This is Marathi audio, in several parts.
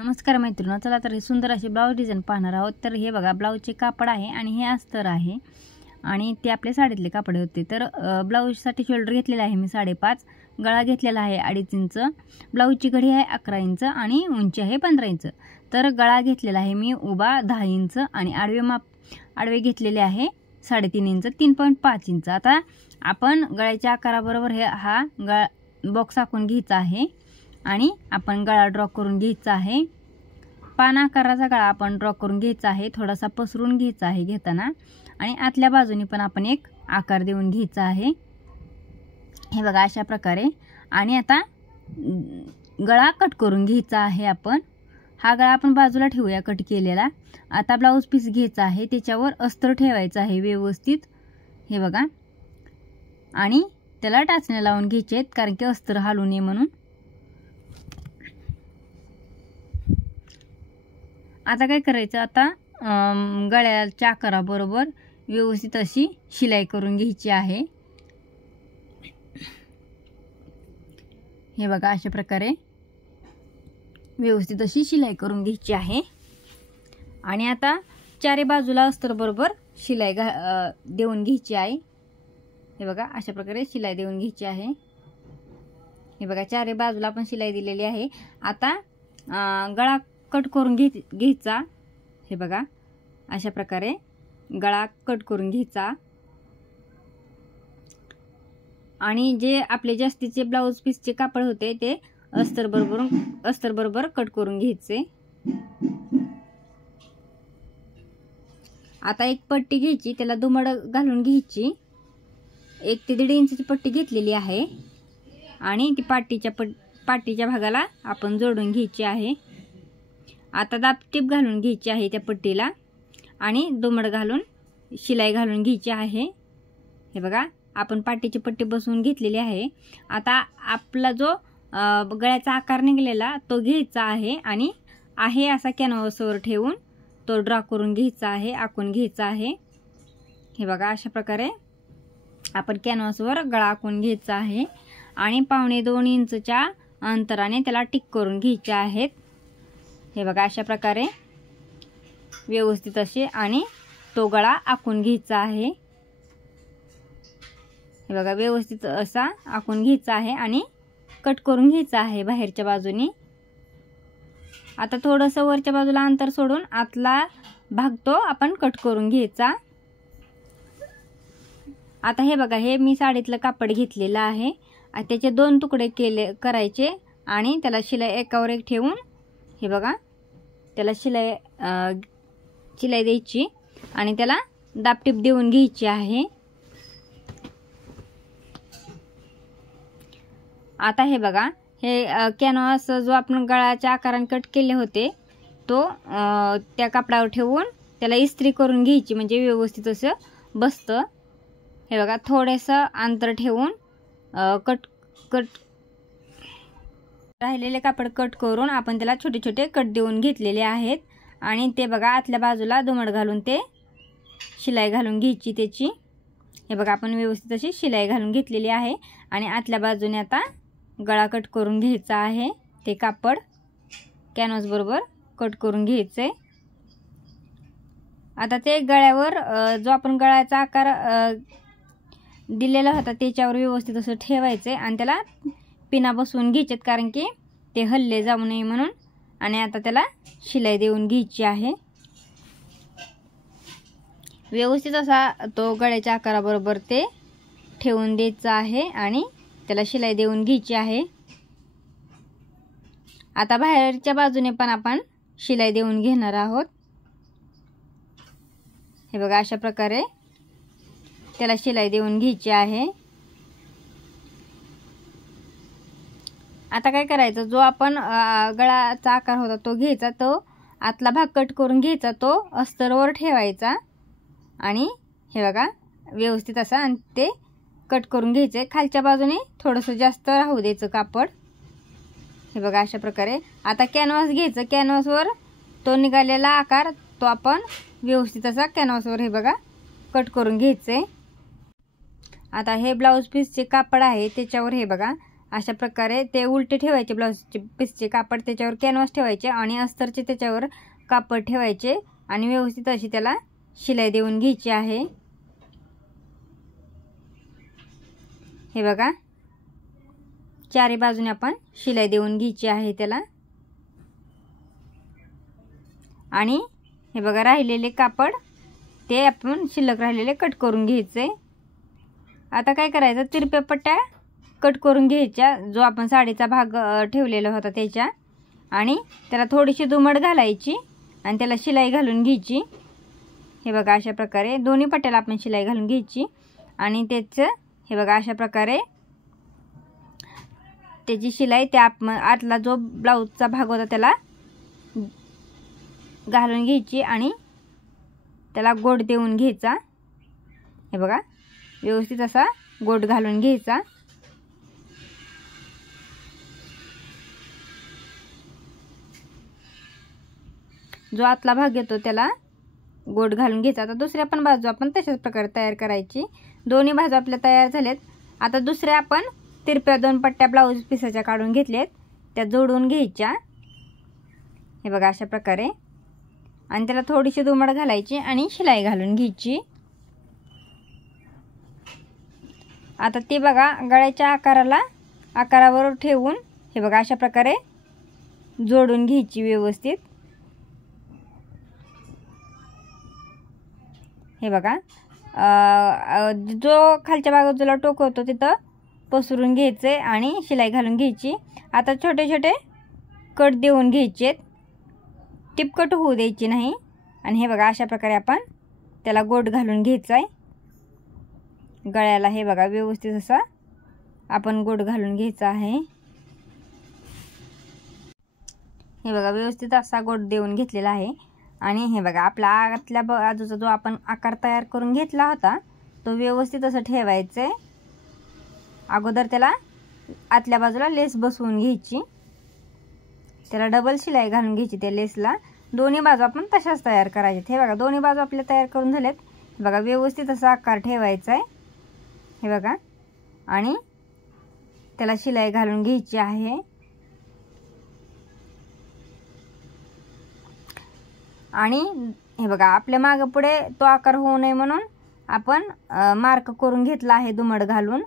नमस्कार मैत्रिणींनो, चला तर हे सुंदर असे ब्लाऊज डिझाईन पाहणार आहोत। तर हे बघा, ब्लाऊजचे कापड आहे आणि हे अस्तर आहे आणि ते आपले साडीतले कापड होते। तर ब्लाऊजसाठी शोल्डर घेतलेला आहे मी 5.5, गळा घेतलेला आहे 2.5 इंच, ब्लाऊजची घडी आहे 11 इंच आणि उंची आहे 15 इंच। तर गळा घेतलेला आहे मी उभा 10 इंच आणि आडवे घेतलेले आहे 3.5 इंच, 3.5 इंच। आता आपण गळ्याच्या आकाराबरोबर हा गळा बॉक्स आखून घ्यायचा आहे आणि आपण गळा ड्रॉ करून घ्यायचा आहे। पान आकाराचा गळा आपण ड्रॉ करून घ्यायचा आहे, थोडासा पसरून घ्यायचा आहे घेताना, आणि आतल्या बाजूने पण आपण एक आकार देऊन घ्यायचा आहे। हे बघा अशा प्रकारे। आणि आता गळा कट करून घ्यायचा आहे आपण। हा गळा आपण बाजूला ठेवूया कट केलेला। आता ब्लाऊज पीस घ्यायचा आहे, त्याच्यावर अस्तर ठेवायचं आहे व्यवस्थित, हे बघा, आणि त्याला टाचण्या लावून घ्यायचे आहेत कारण की अस्तर हलू नये म्हणून। आता काय करायचं, आता गळ्याच्या आकाराबरोबर व्यवस्थित अशी शिलाई करून घ्यायची आहे। हे बघा अशा प्रकारे व्यवस्थित अशी शिलाई करून घ्यायची आहे। आणि आता चारी बाजूला अस्तर बरोबर शिलाई देऊन घ्यायची आहे। हे बघा अशा प्रकारे शिलाई देऊन घ्यायची आहे। हे बघा चारी बाजूला आपण शिलाई दिलेली आहे। आता गळा कट करून घ्यायचा। हे बघा अशा प्रकारे गळा कट करून घ्यायचा आणि जे आपले जास्तीचे ब्लाऊज पीसचे कापड होते ते अस्तर बरोबर कट करून घ्यायचे। आता एक पट्टी घ्यायची, त्याला दुमड घालून घ्यायची। 1 ते 1.5 इंचची पट्टी घेतलेली आहे आणि ती पाटीच्या भागाला आपण जोडून घ्यायची आहे। आता दाबटीप घालून घ्यायची आहे त्या पट्टीला आणि दुमड घालून शिलाई घालून घ्यायची आहे। हे बघा आपण पाटीची पट्टी बसवून घेतलेली आहे। आता आपला जो गळ्याचा आकार निघलेला तो घ्यायचा आहे आणि आहे असा कॅनव्हासवर ठेवून तो ड्रॉ करून घ्यायचा आहे, आखून घ्यायचा आहे। हे बघा अशा प्रकारे आपण कॅनव्हासवर गळा आखून घ्यायचा आहे आणि 1.25 इंचच्या अंतराने त्याला टिक करून घ्यायचे आहेत। हे बघा अशा प्रकारे व्यवस्थित असे आणि तो गळा आखून घ्यायचा आहे। हे बघा व्यवस्थित असा आखून घ्यायचा आहे आणि कट करून घ्यायचा आहे बाहेरच्या बाजूने। आता थोडंसं वरच्या बाजूला अंतर सोडून आतला भाग तो आपण कट करून घ्यायचा। आता हे बघा, हे मी साडीतलं कापड घेतलेलं आहे, त्याचे 2 तुकडे करायचे आणि त्याला शिलाई एकावर एक ठेवून, हे बघा, त्याला शिलाई द्यायची आणि त्याला दाबटीप देऊन घ्यायची आहे। आता हे बघा, हे कॅनव्हास जो आपण गळ्याच्या आकाराने कट केले होते तो त्या कापडावर ठेवून त्याला इस्त्री करून घ्यायची, म्हणजे व्यवस्थित असं बसतं। हे बघा थोडंसं अंतर ठेवून राहिलेले कापड कट करून आपण त्याला छोटे छोटे कट देऊन घेतलेले आहेत आणि ते बघा आतल्या बाजूला दुमड घालून ते शिलाई घालून घ्यायची त्याची। हे बघा आपण व्यवस्थित अशी शिलाई घालून घेतलेली आहे आणि आतल्या बाजूने आता गळा कट करून घ्यायचा आहे। ते कापड कॅनव्हास बरोबर कट करून घ्यायचे। आता ते गळ्यावर जो आपण गळ्याचा आकार दिलेला होता त्याच्यावर व्यवस्थित असं ठेवायचे आणि त्याला पिना बसवून घ्यायचेत कारण की ते हल्ले जाऊ नये म्हणून। आणि आता त्याला शिलाई देऊन घ्यायची आहे। व्यवस्थित असा तो गळ्याच्या आकाराबरोबर ते ठेवून द्यायचा आहे आणि त्याला शिलाई देऊन घ्यायची आहे। आता बाहेरच्या बाजूने पण आपण शिलाई देऊन घेणार आहोत। हे बघा अशा प्रकारे त्याला शिलाई देऊन घ्यायची आहे। आता काय करायचं, जो आपण गळ्याचा आकार होता तो घ्यायचा, तो आतला भाग कट करून घ्यायचा, तो अस्तरवर ठेवायचा आणि हे बघा व्यवस्थित असा आणि ते कट करून घ्यायचे। खालच्या बाजूने थोडंसं जास्त राहू द्यायचं कापड। हे बघा अशा प्रकारे आता कॅनव्हास घ्यायचं, कॅनव्हासवर तो निघालेला आकार तो आपण व्यवस्थित असा कॅनव्हासवर हे बघा कट करून घ्यायचे। आता हे ब्लाऊज पीसचे कापड आहे त्याच्यावर हे बघा अशा प्रकारे ते उलटे ठेवायचे ब्लाऊजचे पीसचे कापड, त्याच्यावर कॅनव्हास ठेवायचे आणि अस्तरचे त्याच्यावर कापड ठेवायचे आणि व्यवस्थित अशी त्याला शिलाई देऊन घ्यायची आहे। हे बघा चारी बाजूने आपण शिलाई देऊन घ्यायची आहे त्याला। आणि हे बघा राहिलेले कापड ते आपण शिल्लक राहिलेले कट करून घ्यायचे। आता काय करायचं, तिरप्या पट्ट्या कट करून घ्यायच्या जो आपण साडीचा भाग ठेवलेला होता त्याच्या, आणि त्याला थोडीशी दुमड घालायची आणि त्याला शिलाई घालून घ्यायची। हे बघा अशा प्रकारे दोन्ही पट्ट्याला आपण शिलाई घालून घ्यायची आणि त्याचं हे बघा अशा प्रकारे त्याची शिलाई त्या आतला जो ब्लाऊजचा भाग होता त्याला घालून घ्यायची आणि त्याला गोट देऊन घ्यायचा। हे बघा व्यवस्थित असा गोट घालून घ्यायचा। जो आतला भाग येतो त्याला गोट घालून घ्यायचा। आता दुसऱ्या पण बाजू आपण तशाच प्रकारे तयार करायची। दोन्ही बाजू आपल्या तयार झाल्यात। आता दुसऱ्या आपण तिरप्या 2 पट्ट्या ब्लाऊज पिसाच्या काढून घेतल्यात, त्या जोडून घ्यायच्या। हे बघा अशा प्रकारे, आणि त्याला थोडीशी दुमड घालायची आणि शिलाई घालून घ्यायची। आता ते बघा गळ्याच्या आकारावर ठेवून हे बघा अशा प्रकारे जोडून घ्यायची व्यवस्थित। हे बघा जो खालच्या बाजूला टोक होतो तिथं पसरून घ्यायचे आणि शिलाई घालून घ्यायची। आता छोटे छोटे कट देऊन घ्यायचे, टिपकट होऊ द्यायची नाही। आणि हे बघा अशा प्रकारे आपण त्याला गोट घालून घ्यायचा आहे गळ्याला। हे बघा व्यवस्थित असा आपण गोट घालून घ्यायचा आहे। हे बघा व्यवस्थित असा गोट देऊन घेतलेला आहे। आणि हे बघा आपला आतल्या बाजूचा जो आपण आकार तयार करून घेतला होता तो व्यवस्थित असं ठेवायचा आहे। अगोदर त्याला आतल्या बाजूला लेस बसवून घ्यायची, त्याला डबल शिलाई घालून घ्यायची त्या लेसला। दोन्ही बाजू आपण तशाच तयार करायचे। हे बघा दोन्ही बाजू आपल्या तयार करून झाल्यात। हे बघा व्यवस्थित असा आकार ठेवायचा आहे। हे बघा आणि त्याला शिलाई घालून घ्यायची आहे। आणि हे बघा आपल्या मागे पुढे तो आकार होऊ नये म्हणून आपण मार्क करून घेतला आहे दुमड घालून,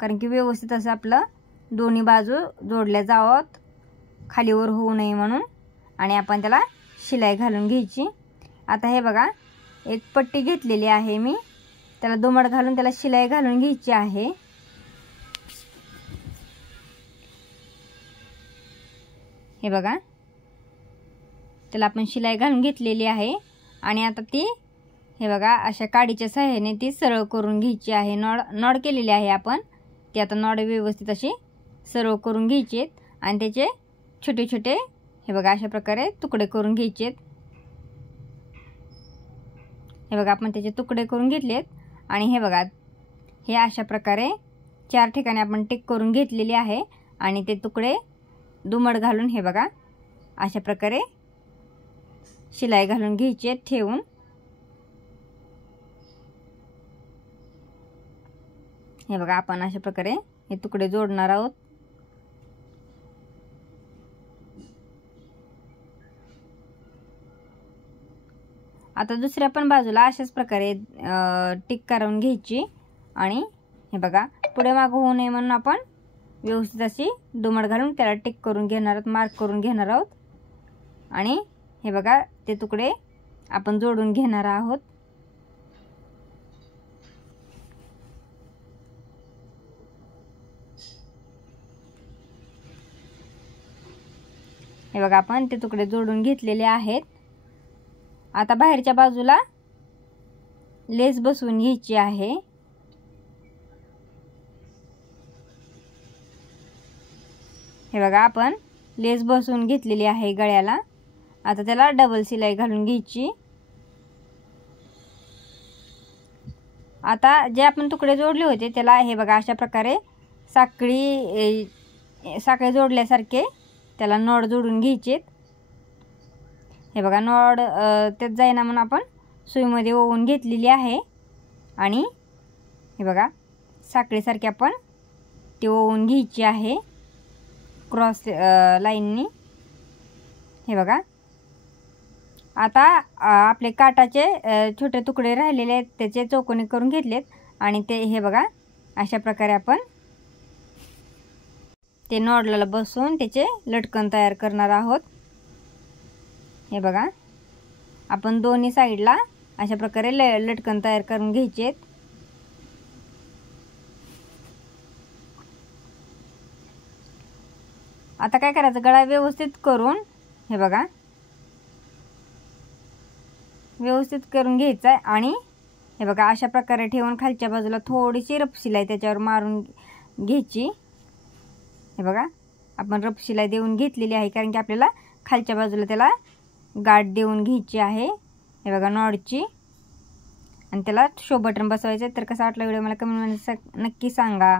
कारण की व्यवस्थित असं आपलं दोन्ही बाजू जोडल्या जावत खालीवर होऊ नये म्हणून। आणि आपण त्याला शिलाई घालून घ्यायची। आता हे बघा एक पट्टी घेतलेली आहे मी, त्याला दुमड घालून त्याला शिलाई घालून घ्यायची आहे। हे बघा त्याला आपण शिलाई घालून घेतलेली आहे। आणि आता ती हे बघा अशा काडीच्या सहाय्याने ती सरळ करून घ्यायची आहे। नॉड केलेली आहे आपण, ती आता नॉड व्यवस्थित अशी सरळ करून घ्यायची आणि त्याचे छोटे छोटे हे बघा अशा प्रकारे तुकडे करून घ्यायचे। हे बघा आपण त्याचे तुकडे करून घेतलेत आणि हे बघा हे अशा प्रकारे 4 ठिकाणी आपण टिक करून घेतलेली आहे आणि ते तुकडे दुमड घालून हे बघा अशा प्रकारे शिलाई घालून घ्यायचे ठेवून। हे बघा आपण अशा प्रकारे हे तुकडे जोडणार आहोत। आता दुसऱ्या पण बाजूला अशाच प्रकारे टिक करून घ्यायची आणि हे बघा पुढे मागे होऊ नये म्हणून आपण व्यवस्थित अशी दुमड घालून त्याला टिक करून घेणार आहोत, मार्क करून घेणार आहोत। आणि हे बघा ते तुकडे आपण जोडून घेणार आहोत। हे बघा आपण ते तुकडे जोडून घेतलेले आहेत। आता बाहेरच्या बाजूला लेस बसवून घ्यायची आहे। हे बघा आपण लेस बसवून घेतलेली आहे गळ्याला। आता त्याला डबल शिलाई घालून घ्यायची। आता जे आपण तुकडे जोडले होते त्याला हे बघा अशा प्रकारे साखळी जोडल्यासारखे त्याला नॉड जोडून घ्यायचे। हे बघा नॉड त्यात जाईना म्हणून आपण सुईमध्ये ओवून घेतलेली आहे आणि हे बघा साखळीसारखे आपण ती ओवून घ्यायची आहे क्रॉस लाईननी। हे बघा, आता आपले काटाचे छोटे तुकडे राहिलेले आहेत त्याचे चौकोनी करून घेतलेत आणि ते हे बघा अशा प्रकारे आपण ते नॉडला बसवून त्याचे लटकन तयार करणार आहोत। हे बघा, आपण दोन्ही साईडला अशा प्रकारे लटकन तयार करून घ्यायचे आहेत। आता काय करायचं, गळा व्यवस्थित करून हे बघा व्यवस्थित करून घ्यायचा आहे आणि हे बघा अशा प्रकारे ठेवून खालच्या बाजूला थोडीशी रफ शिलाई त्याच्यावर मारून घ्यायची। हे बघा आपण रफ शिलाई देऊन घेतलेली आहे कारण की आपल्याला खालच्या बाजूला त्याला गाठ देऊन घ्यायची आहे। हे बघा नॉडची, आणि त्याला शो बटन बसवायचं आहे। तर कसा वाटला व्हिडिओ मला कमेंटमध्ये नक्की सांगा।